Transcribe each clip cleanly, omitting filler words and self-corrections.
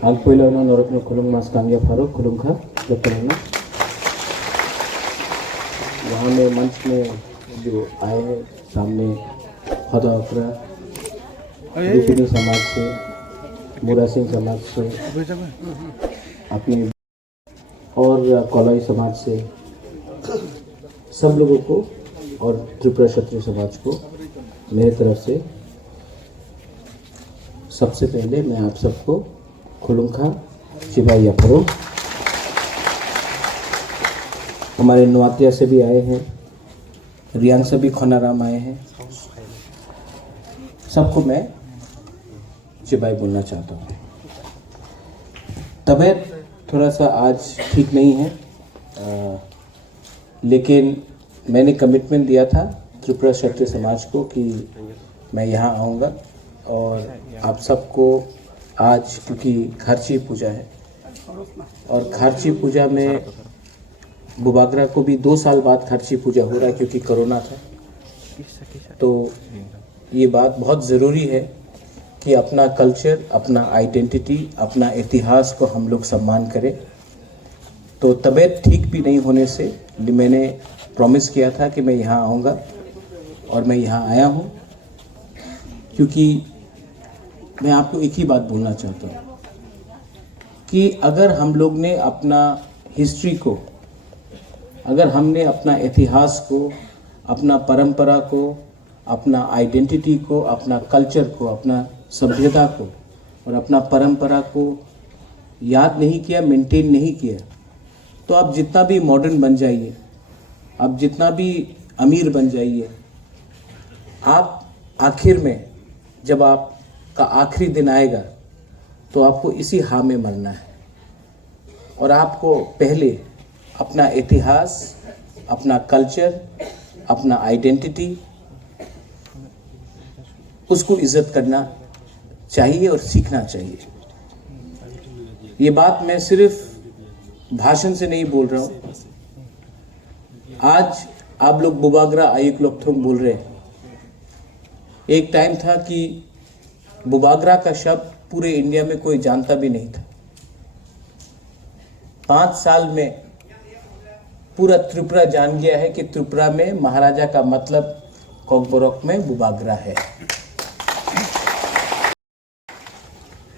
Alpuilano Norotno Kulung Mas Kangya Faruq Kulung Kha Dr. वहाँ में मंच में जो आए हैं सामने खदाफरा दूसरी समाज से मुरा सिंह समाज से अपने और कौलाई समाज से सब लोगों को और त्रिपुरा क्षत्रिय समाज को मेरी तरफ से सबसे पहले मैं आप सबको खुलुंखा चिबाई याफरो। हमारे नवातिया से भी आए हैं, रियांग से भी खोनाराम आए हैं, सबको मैं चिबाई बोलना चाहता हूँ। तबीयत थोड़ा सा आज ठीक नहीं है, लेकिन मैंने कमिटमेंट दिया था त्रिपुरा क्षत्रिय समाज को कि मैं यहाँ आऊँगा और आप सबको आज, क्योंकि खारची पूजा है और खारची पूजा में बुबागरा को भी 2 साल बाद खारची पूजा हो रहा है क्योंकि कोरोना था, तो ये बात बहुत ज़रूरी है कि अपना कल्चर, अपना आइडेंटिटी, अपना इतिहास को हम लोग सम्मान करें। तो तबीयत ठीक भी नहीं होने से मैंने प्रॉमिस किया था कि मैं यहाँ आऊँगा और मैं यहाँ आया हूँ, क्योंकि मैं आपको एक ही बात बोलना चाहता हूँ कि अगर हम लोग ने अपना हिस्ट्री को, अगर हमने अपना इतिहास को, अपना परंपरा को, अपना आइडेंटिटी को, अपना कल्चर को, अपना सभ्यता को और अपना परंपरा को याद नहीं किया, मेंटेन नहीं किया, तो आप जितना भी मॉडर्न बन जाइए, आप जितना भी अमीर बन जाइए, आप आखिर में जब आपका आखिरी दिन आएगा तो आपको इसी हां में मरना है। और आपको पहले अपना इतिहास, अपना कल्चर, अपना आइडेंटिटी, उसको इज्जत करना चाहिए और सीखना चाहिए। ये बात मैं सिर्फ भाषण से नहीं बोल रहा हूँ। आज आप लोग बुबागरा आयुक लोकथोंग बोल रहे हैं। एक टाइम था कि बुबागरा का शब्द पूरे इंडिया में कोई जानता भी नहीं था। 5 साल में पूरा त्रिपुरा जान गया है कि त्रिपुरा में महाराजा का मतलब कोकबोरोक में बुबागरा है।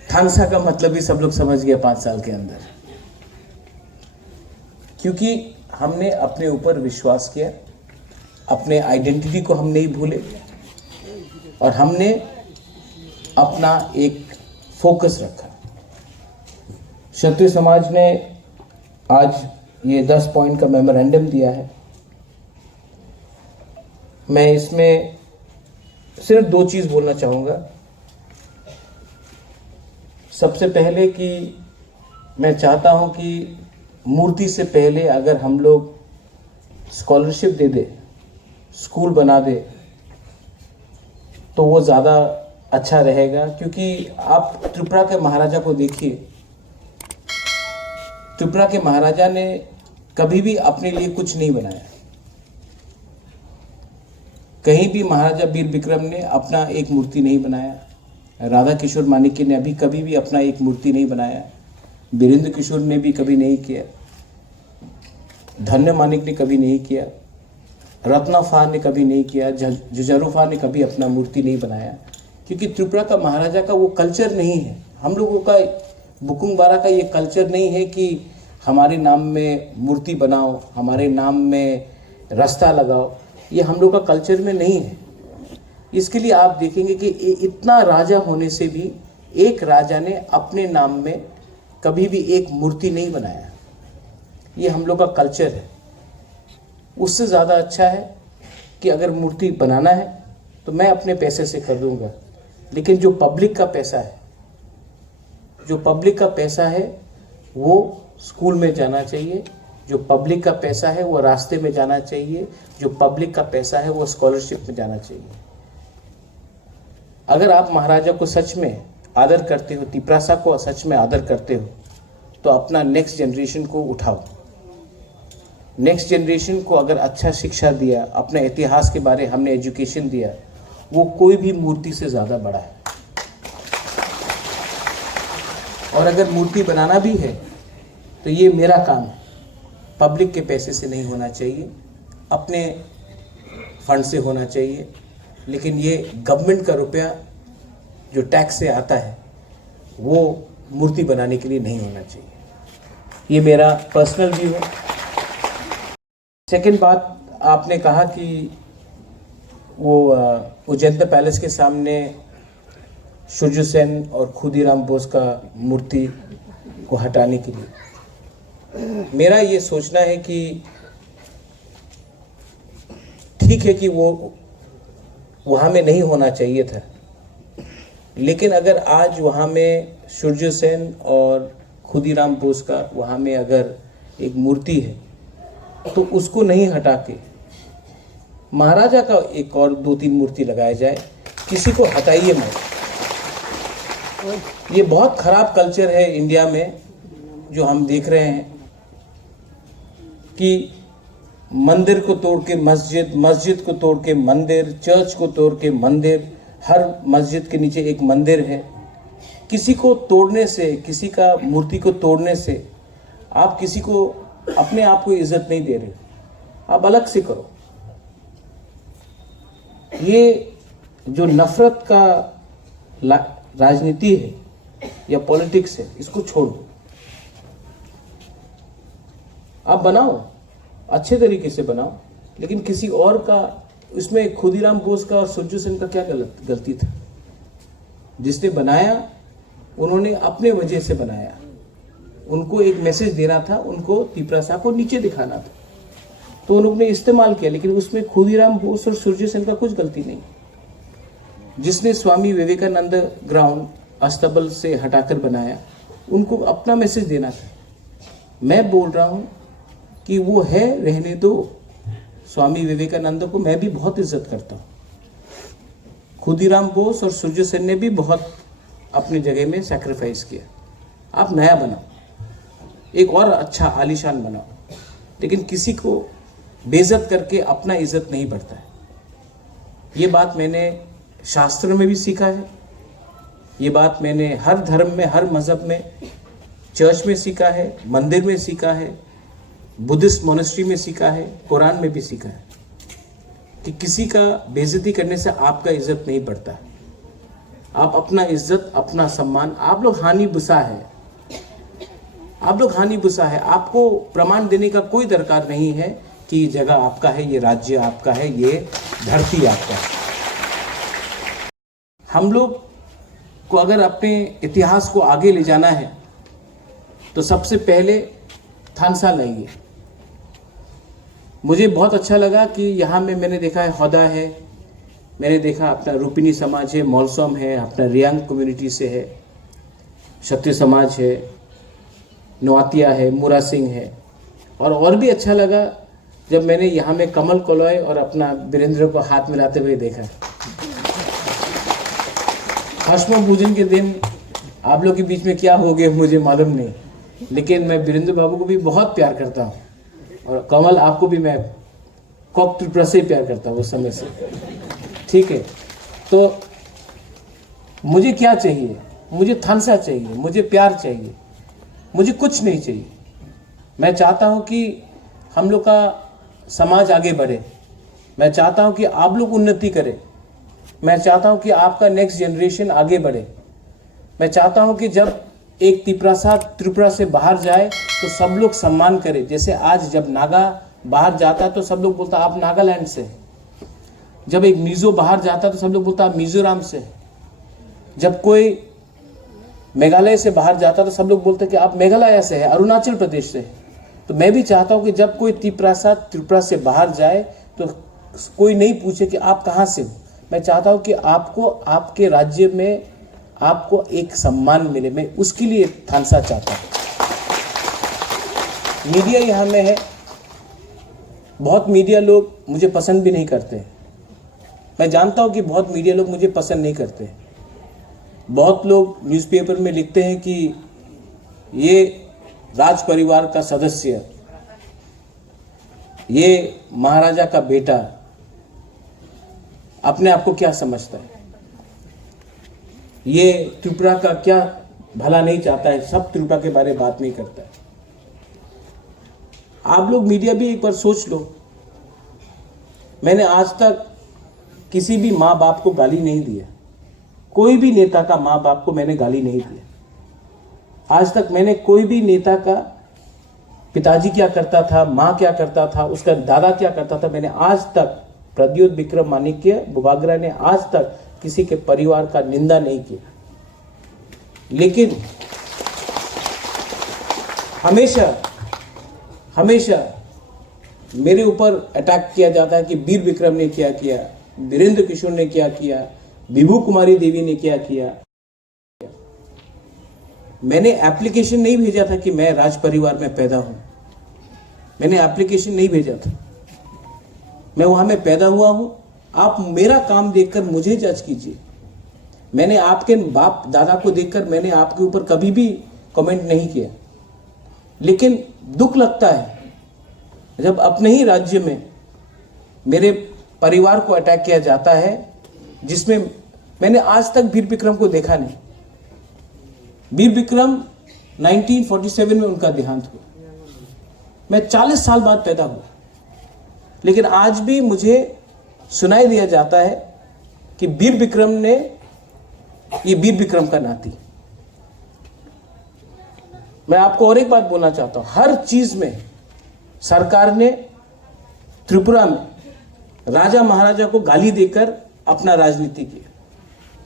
थांगसा का मतलब भी सब लोग समझ गए 5 साल के अंदर, क्योंकि हमने अपने ऊपर विश्वास किया, अपने आइडेंटिटी को हम नहीं भूले और हमने अपना एक फोकस रखा। क्षत्रिय समाज ने आज ये 10 पॉइंट का मेमोरेंडम दिया है। मैं इसमें सिर्फ 2 चीज़ बोलना चाहूँगा। सबसे पहले कि मैं चाहता हूँ कि मूर्ति से पहले अगर हम लोग स्कॉलरशिप दे दे, स्कूल बना दे, तो वो ज़्यादा अच्छा रहेगा। क्योंकि आप त्रिपुरा के महाराजा को देखिए, त्रिपुरा के महाराजा ने कभी भी अपने लिए कुछ नहीं बनाया। कहीं भी महाराजा वीर विक्रम ने अपना एक मूर्ति नहीं बनाया, राधा किशोर मानिक्य ने अभी कभी भी अपना एक मूर्ति नहीं बनाया, वीरेंद्र किशोर ने भी कभी नहीं किया, धन्य मानिक ने कभी नहीं किया, रत्ना फा ने कभी नहीं किया, जुजारूफा ने कभी अपना मूर्ति नहीं बनाया। क्योंकि त्रिपुरा का महाराजा का वो कल्चर नहीं है। हम लोगों का बुकुंग बारा का ये कल्चर नहीं है कि हमारे नाम में मूर्ति बनाओ, हमारे नाम में रास्ता लगाओ, ये हम लोग का कल्चर में नहीं है। इसके लिए आप देखेंगे कि इतना राजा होने से भी एक राजा ने अपने नाम में कभी भी एक मूर्ति नहीं बनाया। ये हम लोग का कल्चर है। उससे ज़्यादा अच्छा है कि अगर मूर्ति बनाना है तो मैं अपने पैसे से कर दूंगा, लेकिन जो पब्लिक का पैसा है, जो पब्लिक का पैसा है वो स्कूल में जाना चाहिए, जो पब्लिक का पैसा है वो रास्ते में जाना चाहिए, जो पब्लिक का पैसा है वो स्कॉलरशिप में जाना चाहिए। अगर आप महाराजा को सच में आदर करते हो, तिपरासा को सच में आदर करते हो, तो अपना नेक्स्ट जनरेशन को उठाओ। नेक्स्ट जनरेशन को अगर अच्छा शिक्षा दिया, अपने इतिहास के बारे हमने एजुकेशन दिया, वो कोई भी मूर्ति से ज़्यादा बड़ा है। और अगर मूर्ति बनाना भी है तो ये मेरा काम है, पब्लिक के पैसे से नहीं होना चाहिए, अपने फंड से होना चाहिए। लेकिन ये गवर्नमेंट का रुपया जो टैक्स से आता है वो मूर्ति बनाने के लिए नहीं होना चाहिए। ये मेरा पर्सनल व्यू है। सेकंड बात, आपने कहा कि वो उजैन पैलेस के सामने सूर्य सेन और खुदीराम बोस का मूर्ति को हटाने के लिए मेरा ये सोचना है कि ठीक है कि वो वहाँ में नहीं होना चाहिए था, लेकिन अगर आज वहाँ में सूर्य सेन और खुदीराम बोस का वहाँ में अगर एक मूर्ति है तो उसको नहीं हटा के महाराजा का एक और 2-3 मूर्ति लगाया जाए, किसी को हटाइए मत। ये बहुत खराब कल्चर है इंडिया में जो हम देख रहे हैं कि मंदिर को तोड़ के मस्जिद, मस्जिद को तोड़ के मंदिर, चर्च को तोड़ के मंदिर, हर मस्जिद के नीचे एक मंदिर है। किसी को तोड़ने से, किसी का मूर्ति को तोड़ने से आप किसी को, अपने आप को इज्जत नहीं दे रहे, आप अलग से करो। ये जो नफरत का राजनीति है या पॉलिटिक्स है, इसको छोड़ो। आप बनाओ, अच्छे तरीके से बनाओ, लेकिन किसी और का, इसमें खुदीराम बोस का और सूर्य सेन का क्या गलती था? जिसने बनाया उन्होंने अपने वजह से बनाया, उनको एक मैसेज देना था, उनको तिपरासा को नीचे दिखाना था, तो उन्होंने इस्तेमाल किया। लेकिन उसमें खुदीराम बोस और सूर्य सेन का कुछ गलती नहीं। जिसने स्वामी विवेकानंद ग्राउंड अस्तबल से हटाकर बनाया, उनको अपना मैसेज देना था। मैं बोल रहा हूं कि वो है, रहने दो। स्वामी विवेकानंद को मैं भी बहुत इज्जत करता हूं। खुदीराम बोस और सूर्य सेन ने भी बहुत अपनी जगह में सैक्रिफाइस किया। आप नया बनाओ, एक और अच्छा आलीशान बनाओ, लेकिन किसी को बेइज्जत करके अपना इज्जत नहीं बढ़ता है। ये बात मैंने शास्त्र में भी सीखा है, ये बात मैंने हर धर्म में, हर मजहब में, चर्च में सीखा है, मंदिर में सीखा है, बुद्धिस्ट मोनेस्ट्री में सीखा है, कुरान में भी सीखा है कि किसी का बेइज्जती करने से आपका इज्जत नहीं बढ़ता है। आप अपना इज्जत, अपना सम्मान, आप लोग हानि बुसा है, आप लोग हानि बुसा है। आपको प्रमाण देने का कोई दरकार नहीं है कि ये जगह आपका है, ये राज्य आपका है, ये धरती आपका है। हम लोग को अगर अपने इतिहास को आगे ले जाना है तो सबसे पहले थानसा लाइए। मुझे बहुत अच्छा लगा कि यहाँ में मैंने देखा है हौदा है, मैंने देखा अपना रूपिनी समाज है, मौलसोम है, अपना रियांग कम्युनिटी से है, क्षत्रिय समाज है, नोआतिया है, मुरा सिंह है। और भी अच्छा लगा जब मैंने यहाँ में कमल कोलॉय और अपना वीरेंद्र को हाथ मिलाते हुए देखा। हश्म पूजन के दिन आप लोग के बीच में क्या हो गया मुझे मालूम नहीं, लेकिन मैं वीरेंद्र बाबू को भी बहुत प्यार करता हूँ और कमल आपको भी मैं कॉक त्रिपुरा से ही प्यार करता हूँ उस समय से। ठीक है, तो मुझे क्या चाहिए? मुझे थानसा चाहिए, मुझे प्यार चाहिए, मुझे कुछ नहीं चाहिए। मैं चाहता हूँ कि हम लोग का समाज आगे बढ़े, मैं चाहता हूँ कि आप लोग उन्नति करें, मैं चाहता हूँ कि आपका नेक्स्ट जनरेशन आगे बढ़े। मैं चाहता हूँ कि जब एक तिपरासा त्रिपुरा से बाहर जाए तो सब लोग सम्मान करें। जैसे आज जब नागा बाहर जाता है तो सब लोग बोलता आप नागालैंड से हैं। जब एक मिजो बाहर जाता है तो सब लोग बोलता आप मिजोरम से हैं। जब कोई मेघालय से बाहर जाता तो सब लोग बोलते कि आप मेघालय से हैं, अरुणाचल प्रदेश से हैं। तो मैं भी चाहता हूँ कि जब कोई तिपरासा त्रिपुरा से बाहर जाए तो कोई नहीं पूछे कि आप कहाँ से हो। मैं चाहता हूँ कि आपको आपके राज्य में आपको एक सम्मान मिले। मैं उसके लिए थानसा चाहता हूँ। मीडिया यहाँ में है, बहुत मीडिया लोग मुझे पसंद भी नहीं करते। मैं जानता हूँ कि बहुत मीडिया लोग मुझे पसंद नहीं करते। बहुत लोग न्यूज़पेपर में लिखते हैं कि ये राज परिवार का सदस्य, ये महाराजा का बेटा, अपने आप को क्या समझता है, ये त्रिपुरा का क्या भला नहीं चाहता है, सब त्रिपुरा के बारे में बात नहीं करता है। आप लोग मीडिया भी एक बार सोच लो, मैंने आज तक किसी भी माँ बाप को गाली नहीं दिया, कोई भी नेता का माँ बाप को मैंने गाली नहीं दिया। आज तक मैंने कोई भी नेता का पिताजी क्या करता था, माँ क्या करता था, उसका दादा क्या करता था, मैंने आज तक, प्रद्योत विक्रम माणिक्य बुबागरा ने आज तक किसी के परिवार का निंदा नहीं किया। लेकिन हमेशा मेरे ऊपर अटैक किया जाता है कि वीर विक्रम ने क्या किया, वीरेंद्र किशोर ने क्या किया, विभू कुमारी देवी ने क्या किया। मैंने एप्लीकेशन नहीं भेजा था कि मैं राज परिवार में पैदा हूं, मैंने एप्लीकेशन नहीं भेजा था, मैं वहां में पैदा हुआ हूं। आप मेरा काम देखकर मुझे जज कीजिए। मैंने आपके बाप दादा को देखकर मैंने आपके ऊपर कभी भी कमेंट नहीं किया, लेकिन दुख लगता है जब अपने ही राज्य में मेरे परिवार को अटैक किया जाता है, जिसमें मैंने आज तक वीर विक्रम को देखा नहीं। वीर विक्रम 1947 में उनका देहांत हुआ, मैं 40 साल बाद पैदा हुआ, लेकिन आज भी मुझे सुनाई दिया जाता है कि वीर विक्रम ने, ये वीर विक्रम का नाती। मैं आपको और एक बात बोलना चाहता हूं, हर चीज में सरकार ने त्रिपुरा में राजा महाराजा को गाली देकर अपना राजनीति किया,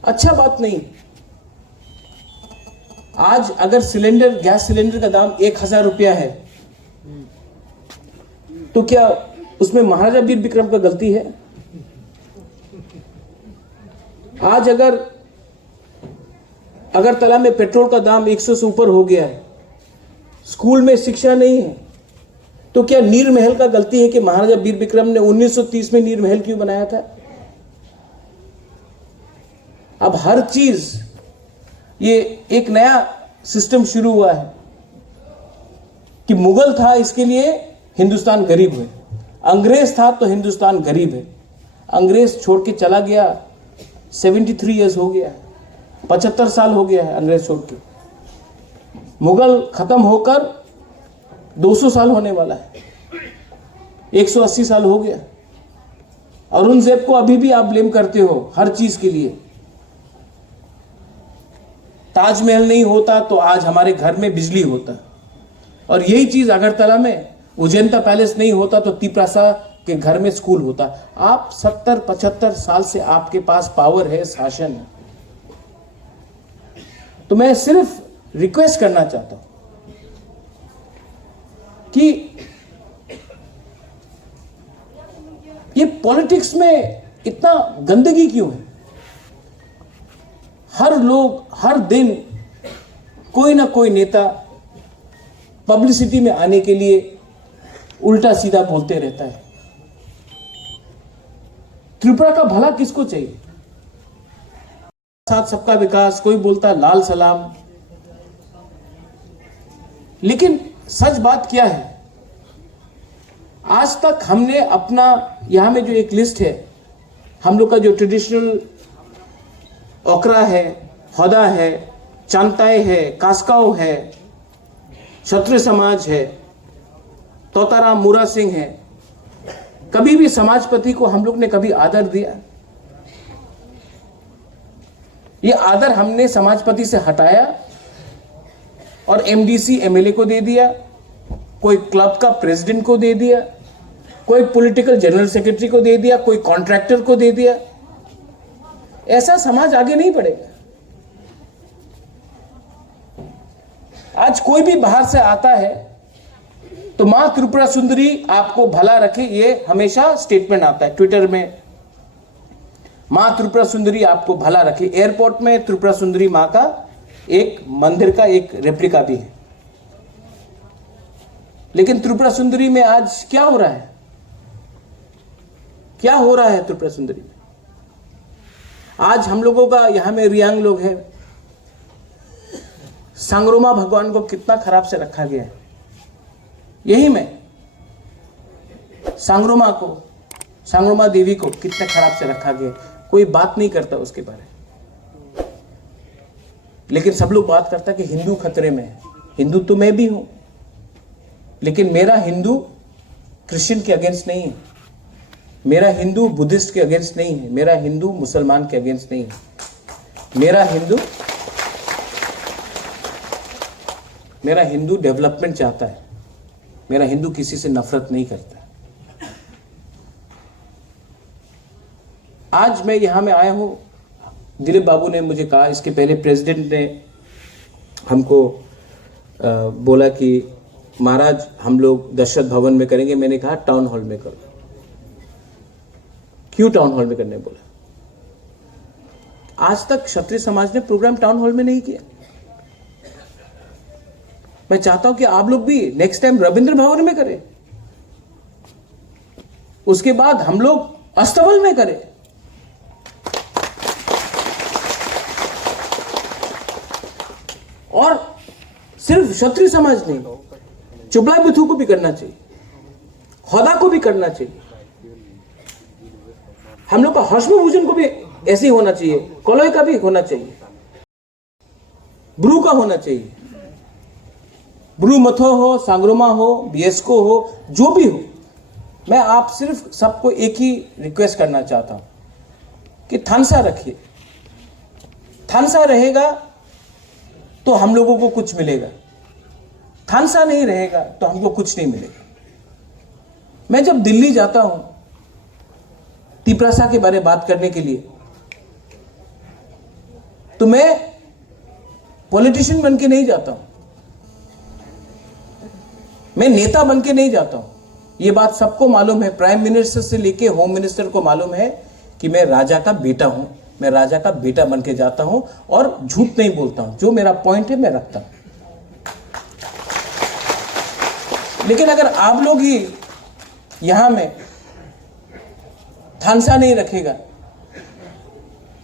अच्छा बात नहीं। आज अगर सिलेंडर, गैस सिलेंडर का दाम 1000 रुपया है, तो क्या उसमें महाराजा वीर विक्रम का गलती है? आज अगर अगरतला में पेट्रोल का दाम 100 से ऊपर हो गया है, स्कूल में शिक्षा नहीं है, तो क्या नीर महल का गलती है कि महाराजा वीर विक्रम ने 1930 में नीर महल क्यों बनाया था? अब हर चीज, ये एक नया सिस्टम शुरू हुआ है कि मुगल था इसके लिए हिंदुस्तान गरीब है, अंग्रेज था तो हिंदुस्तान गरीब है। अंग्रेज छोड़ के चला गया, 73 इयर्स हो गया, 75 साल हो गया है अंग्रेज छोड़ के। मुगल खत्म होकर 200 साल होने वाला है, 180 साल हो गया। औरंगजेब को अभी भी आप ब्लेम करते हो हर चीज के लिए। ताजमहल नहीं होता तो आज हमारे घर में बिजली होता, और यही चीज अगरतला में उजैंता पैलेस नहीं होता तो तिपरासा के घर में स्कूल होता। आप 70-75 साल से आपके पास पावर है, शासन है। तो मैं सिर्फ रिक्वेस्ट करना चाहता हूं कि ये पॉलिटिक्स में इतना गंदगी क्यों है? हर लोग हर दिन कोई ना कोई नेता पब्लिसिटी में आने के लिए उल्टा सीधा बोलते रहता है। त्रिपुरा का भला किसको चाहिए? साथ सबका विकास, कोई बोलता लाल सलाम, लेकिन सच बात क्या है? आज तक हमने अपना, यहां में जो एक लिस्ट है, हम लोग का जो ट्रेडिशनल ओकरा है, हौदा है, चांताई है, कास्काओ है, क्षत्रिय समाज है, तोताराम मूरा सिंह है, कभी भी समाजपति को हम लोग ने कभी आदर दिया? ये आदर हमने समाजपति से हटाया और एमडीसी एमएलए को दे दिया, कोई क्लब का प्रेसिडेंट को दे दिया, कोई पॉलिटिकल जनरल सेक्रेटरी को दे दिया, कोई कॉन्ट्रैक्टर को दे दिया। ऐसा समाज आगे नहीं बढ़ेगा। आज कोई भी बाहर से आता है तो मां त्रिपुरा सुंदरी आपको भला रखे, ये हमेशा स्टेटमेंट आता है ट्विटर में, मां त्रिपुरा सुंदरी आपको भला रखे। एयरपोर्ट में त्रिपुरा सुंदरी मां का एक मंदिर का एक रेप्लिका भी है। लेकिन त्रिपुरा सुंदरी में आज क्या हो रहा है? क्या हो रहा है त्रिपुरा सुंदरी में? आज हम लोगों का यहां में रियांग लोग है, सांगरोमा भगवान को कितना खराब से रखा गया है। यही में सांगरोमा को सांगरोमा देवी को कितना खराब से रखा गया, कोई बात नहीं करता उसके बारे में। लेकिन सब लोग बात करता कि हिंदू खतरे में है। हिंदू तो मैं भी हूं, लेकिन मेरा हिंदू क्रिश्चियन के अगेंस्ट नहीं है, मेरा हिंदू बुद्धिस्ट के अगेंस्ट नहीं है, मेरा हिंदू मुसलमान के अगेंस्ट नहीं है। मेरा हिंदू डेवलपमेंट चाहता है, मेरा हिंदू किसी से नफरत नहीं करता। आज मैं यहां में आया हूं, दिलीप बाबू ने मुझे कहा, इसके पहले प्रेसिडेंट ने हमको बोला कि महाराज हम लोग दशरथ भवन में करेंगे। मैंने कहा टाउन हॉल में करो। क्यों टाउन हॉल में करने बोला? आज तक क्षत्रिय समाज ने प्रोग्राम टाउन हॉल में नहीं किया। मैं चाहता हूं कि आप लोग भी नेक्स्ट टाइम रविंद्र भवन में करें, उसके बाद हम लोग अस्तबल में करें। और सिर्फ क्षत्रिय समाज नहीं, चुपला बिथू को भी करना चाहिए, होदा को भी करना चाहिए, हम लोग का हर्षभूषण को भी ऐसे ही होना चाहिए, कोलोई का भी होना चाहिए, ब्रू का होना चाहिए, ब्रू मथो हो, सांग्रोमा हो, बीएसको हो, जो भी हो। मैं आप सिर्फ सबको एक ही रिक्वेस्ट करना चाहता हूं कि थानसा रखिए। थानसा रहेगा तो हम लोगों को कुछ मिलेगा, थानसा नहीं रहेगा तो हमको कुछ नहीं मिलेगा। मैं जब दिल्ली जाता हूं तिपरासा के बारे में बात करने के लिए, तो मैं पॉलिटिशियन बन के नहीं जाता हूं, मैं नेता बन के नहीं जाता हूं। यह बात सबको मालूम है, प्राइम मिनिस्टर से लेके होम मिनिस्टर को मालूम है कि मैं राजा का बेटा हूं। मैं राजा का बेटा बन के जाता हूं और झूठ नहीं बोलता हूं, जो मेरा पॉइंट है मैं रखता हूं। लेकिन अगर आप लोग ही यहां में थानसा नहीं रखेगा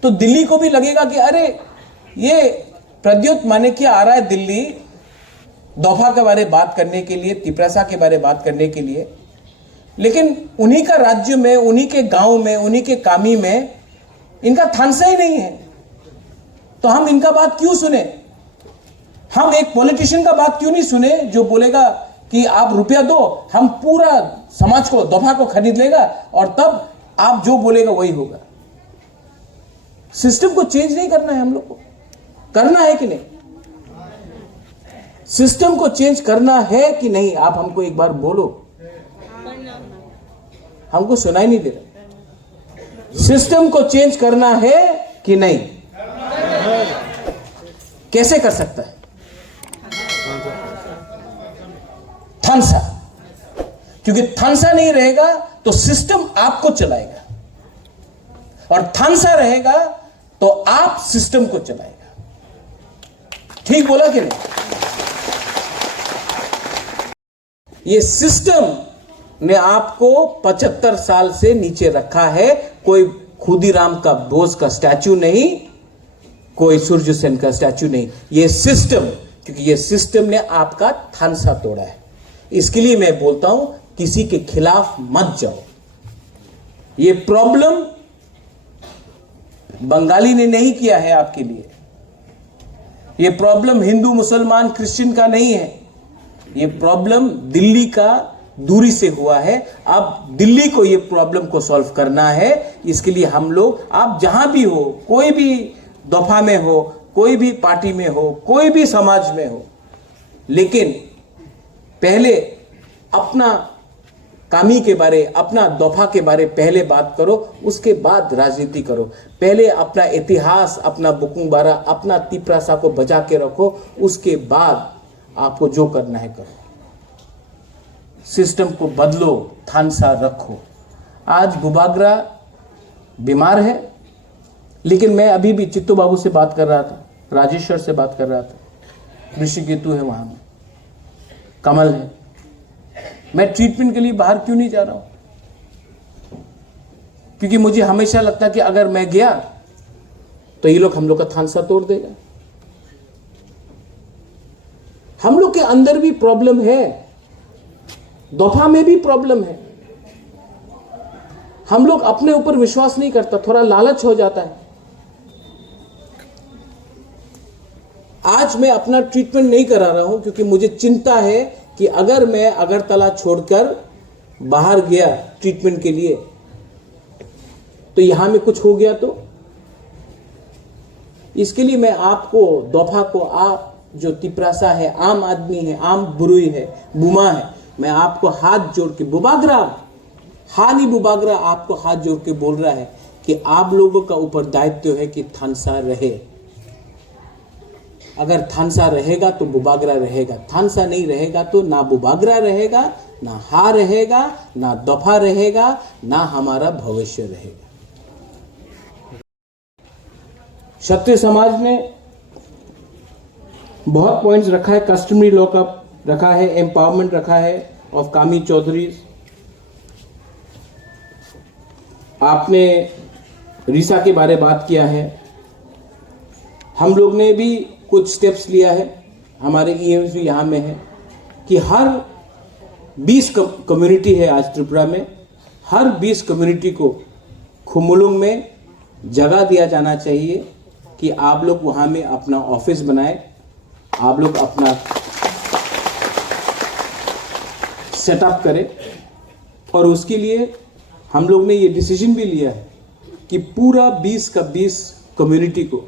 तो दिल्ली को भी लगेगा कि अरे ये प्रद्योत माणिक्य आ रहा है दिल्ली दोफा के बारे में बात करने के लिए, तिपरासा के बारे में बात करने के लिए, लेकिन उन्हीं का राज्य में, उन्हीं के गांव में, उन्हीं के कामी में इनका थानसा ही नहीं है। तो हम इनका बात क्यों सुने? हम एक पॉलिटिशियन का बात क्यों नहीं सुने जो बोलेगा कि आप रुपया दो, हम पूरा समाज को, दोफा को खरीद लेगा और तब आप जो बोलेगा वही होगा। सिस्टम को चेंज नहीं करना है, हम लोग को करना है कि नहीं? सिस्टम को चेंज करना है कि नहीं? आप हमको एक बार बोलो, हमको सुनाई नहीं दे रहा। सिस्टम को चेंज करना है कि नहीं? कैसे कर सकता है? थानसा, क्योंकि थानसा नहीं रहेगा तो सिस्टम आपको चलाएगा, और थानसा रहेगा तो आप सिस्टम को चलाएगा। ठीक बोला कि नहीं? ये सिस्टम ने आपको 75 साल से नीचे रखा है। कोई खुदीराम का बोस का स्टैचू नहीं, कोई सूर्य सेन का स्टैचू नहीं, ये सिस्टम, क्योंकि ये सिस्टम ने आपका थानसा तोड़ा है। इसके लिए मैं बोलता हूं किसी के खिलाफ मत जाओ। ये प्रॉब्लम बंगाली ने नहीं किया है आपके लिए, ये प्रॉब्लम हिंदू मुसलमान क्रिश्चियन का नहीं है, ये प्रॉब्लम दिल्ली का दूरी से हुआ है। अब दिल्ली को ये प्रॉब्लम को सॉल्व करना है। इसके लिए हम लोग, आप जहां भी हो, कोई भी दफा में हो, कोई भी पार्टी में हो, कोई भी समाज में हो, लेकिन पहले अपना कामी के बारे, अपना दफा के बारे पहले बात करो, उसके बाद राजनीति करो। पहले अपना इतिहास, अपना बुकुंबारा, अपना तिपरासा को बचा के रखो, उसके बाद आपको जो करना है करो। सिस्टम को बदलो, थानसा रखो। आज बुबागरा बीमार है, लेकिन मैं अभी भी चित्तू बाबू से बात कर रहा था, राजेश्वर से बात कर रहा था, ऋषिकेतु है वहां में, कमल है। मैं ट्रीटमेंट के लिए बाहर क्यों नहीं जा रहा हूं? क्योंकि मुझे हमेशा लगता कि अगर मैं गया तो ये लोग हम लोग का थानसा तोड़ देगा। हम लोग के अंदर भी प्रॉब्लम है, दोफा में भी प्रॉब्लम है। हम लोग अपने ऊपर विश्वास नहीं करता, थोड़ा लालच हो जाता है। आज मैं अपना ट्रीटमेंट नहीं करा रहा हूं क्योंकि मुझे चिंता है कि अगर मैं अगरतला छोड़कर बाहर गया ट्रीटमेंट के लिए तो यहां में कुछ हो गया तो इसके लिए मैं आपको दफा को, आप जो तिपरासा है, आम आदमी है, आम बुरुई है, बुमा है, मैं आपको हाथ जोड़ के बुबागरा, हानी बुबागरा आपको हाथ जोड़ के बोल रहा है कि आप लोगों का ऊपर दायित्व है कि थानसा रहे। अगर थानसा रहेगा तो बुबागरा रहेगा, थानसा नहीं रहेगा तो ना बुबागरा रहेगा, ना हा रहेगा, ना दफा रहेगा, ना हमारा भविष्य रहेगा। क्षत्रिय समाज ने बहुत पॉइंट्स रखा है, कस्टमरी लॉकअप रखा है, एम्पावरमेंट रखा है ऑफ कामी चौधरी। आपने रीसा के बारे बात किया है, हम लोग ने भी कुछ स्टेप्स लिया है, हमारे ईएम्स भी यहाँ में है कि हर 20 कम्युनिटी है आज त्रिपुरा में, हर 20 कम्युनिटी को खुमुलुंग में जगह दिया जाना चाहिए कि आप लोग वहाँ में अपना ऑफिस बनाए, आप लोग अपना सेटअप करें। और उसके लिए हम लोग ने ये डिसीजन भी लिया है कि पूरा 20 का 20 कम्युनिटी को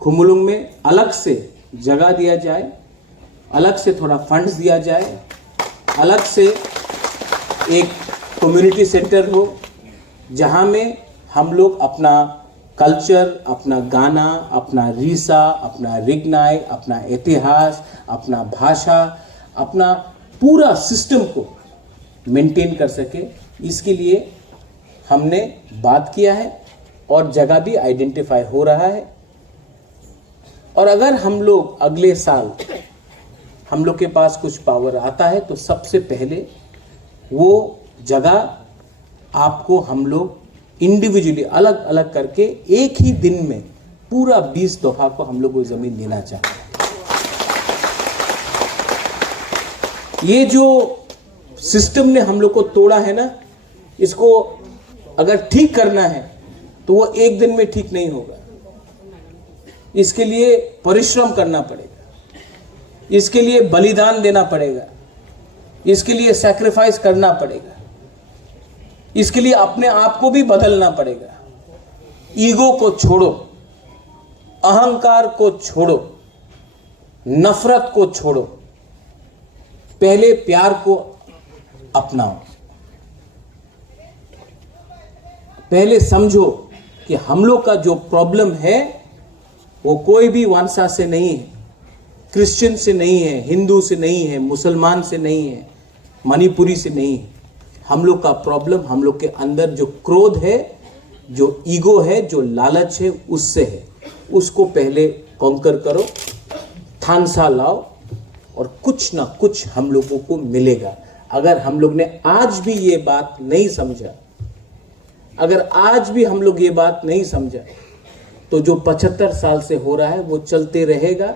खुमुलुंग में अलग से जगह दिया जाए, अलग से थोड़ा फंड्स दिया जाए, अलग से एक कम्युनिटी सेंटर हो जहाँ में हम लोग अपना कल्चर, अपना गाना, अपना रीसा, अपना रिगनाई, अपना इतिहास, अपना भाषा, अपना पूरा सिस्टम को मेंटेन कर सके। इसके लिए हमने बात किया है और जगह भी आइडेंटिफाई हो रहा है। और अगर हम लोग अगले साल हम लोग के पास कुछ पावर आता है तो सबसे पहले वो जगह आपको हम लोग इंडिविजुअली अलग अलग करके एक ही दिन में पूरा 20 दफा को हम लोग वो जमीन देना चाहते हैं। ये जो सिस्टम ने हम लोग को तोड़ा है ना, इसको अगर ठीक करना है तो वो एक दिन में ठीक नहीं होगा। इसके लिए परिश्रम करना पड़ेगा, इसके लिए बलिदान देना पड़ेगा, इसके लिए सैक्रिफाइस करना पड़ेगा, इसके लिए अपने आप को भी बदलना पड़ेगा। ईगो को छोड़ो, अहंकार को छोड़ो, नफरत को छोड़ो, पहले प्यार को अपनाओ। पहले समझो कि हम लोग का जो प्रॉब्लम है वो कोई भी वंशा से नहीं है, क्रिश्चियन से नहीं है, हिंदू से नहीं है, मुसलमान से नहीं है, मणिपुरी से नहीं है। हम लोग का प्रॉब्लम हम लोग के अंदर जो क्रोध है, जो ईगो है, जो लालच है, उससे है। उसको पहले कॉन्कर करो, थानसा लाओ और कुछ ना कुछ हम लोगों को मिलेगा। अगर हम लोग ने आज भी ये बात नहीं समझा, अगर आज भी हम लोग ये बात नहीं समझा तो जो 75 साल से हो रहा है वो चलते रहेगा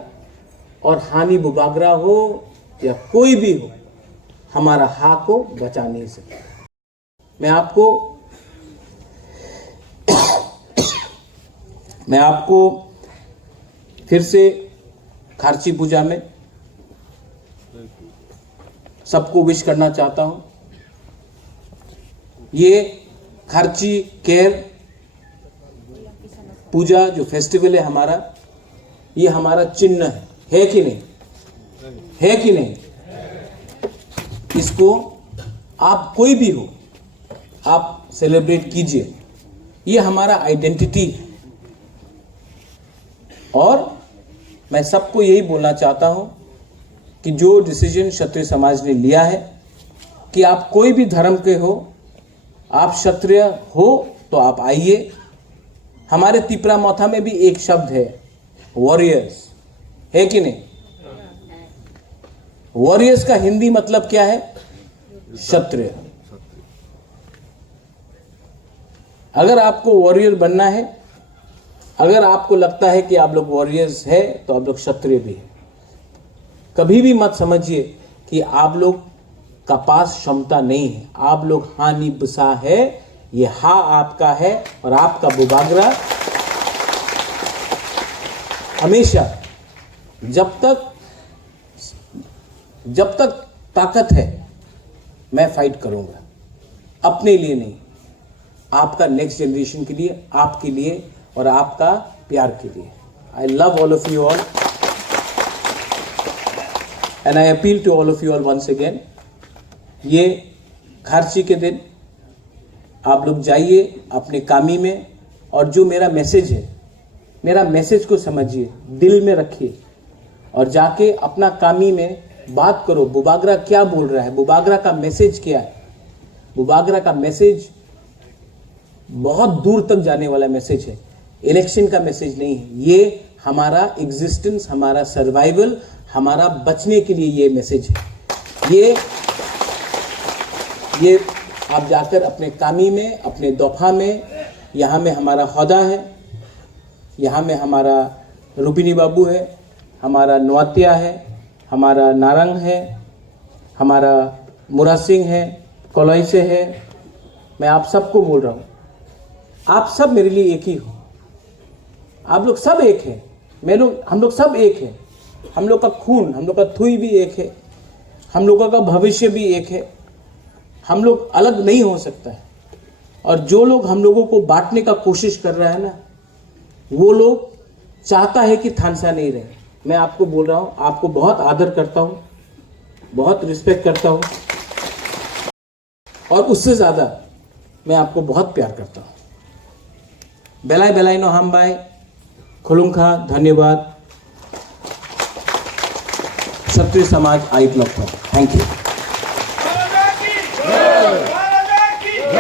और हानि बुबागरा हो या कोई भी हो, हमारा हा को बचा नहीं सकता। मैं आपको फिर से खारची पूजा में सबको विश करना चाहता हूं। ये खारची केर पूजा जो फेस्टिवल है हमारा, ये हमारा चिन्ह है कि नहीं? है कि नहीं? इसको आप कोई भी हो, आप सेलिब्रेट कीजिए। ये हमारा आइडेंटिटी है। और मैं सबको यही बोलना चाहता हूं कि जो डिसीजन क्षत्रिय समाज ने लिया है कि आप कोई भी धर्म के हो, आप क्षत्रिय हो तो आप आइए। हमारे तिपरा मौथा में भी एक शब्द है वॉरियर्स, है कि नहीं? वॉरियर्स का हिंदी मतलब क्या है? क्षत्रिय। अगर आपको वॉरियर बनना है, अगर आपको लगता है कि आप लोग वॉरियर्स है तो आप लोग क्षत्रिय भी है। कभी भी मत समझिए कि आप लोग का पास क्षमता नहीं है। आप लोग हानि बसा है, ये हा आपका है और आपका बुबागरा हमेशा जब तक ताकत है मैं फाइट करूंगा, अपने लिए नहीं, आपका नेक्स्ट जनरेशन के लिए, आपके लिए और आपका प्यार के लिए। I love all of you all and I appeal to all of you all once again. ये खारची के दिन आप लोग जाइए अपने कामी में, और जो मेरा मैसेज है, मेरा मैसेज को समझिए, दिल में रखिए और जाके अपना कामी में बात करो। बुबागरा क्या बोल रहा है, बुबागरा का मैसेज क्या है। बुबागरा का मैसेज बहुत दूर तक जाने वाला मैसेज है, इलेक्शन का मैसेज नहीं है। ये हमारा एग्जिस्टेंस, हमारा सर्वाइवल, हमारा बचने के लिए ये मैसेज है। ये आप जाकर अपने कामी में, अपने दौफा में, यहाँ में हमारा हौदा है, यहाँ में हमारा रुबिनी बाबू है, हमारा नौतिया है, हमारा नारंग है, हमारा मुरा सिंह है, कोलोई से है। मैं आप सबको बोल रहा हूँ, आप सब मेरे लिए एक ही हो। आप लोग सब एक हैं, हम लोग सब एक हैं। हम लोग का खून, हम लोग का थुई भी एक है, हम लोगों का भविष्य भी एक है। हम लोग अलग नहीं हो सकता है। और जो लोग हम लोगों को बांटने का कोशिश कर रहा है ना, वो लोग चाहता है कि थानसा नहीं रहे। मैं आपको बोल रहा हूँ, आपको बहुत आदर करता हूँ, बहुत रिस्पेक्ट करता हूँ, और उससे ज़्यादा मैं आपको बहुत प्यार करता हूँ। बेलाई बेलाई नो हम बाय खुलुंखा, धन्यवाद। क्षत्रिय समाज आइट लगता। Thank you.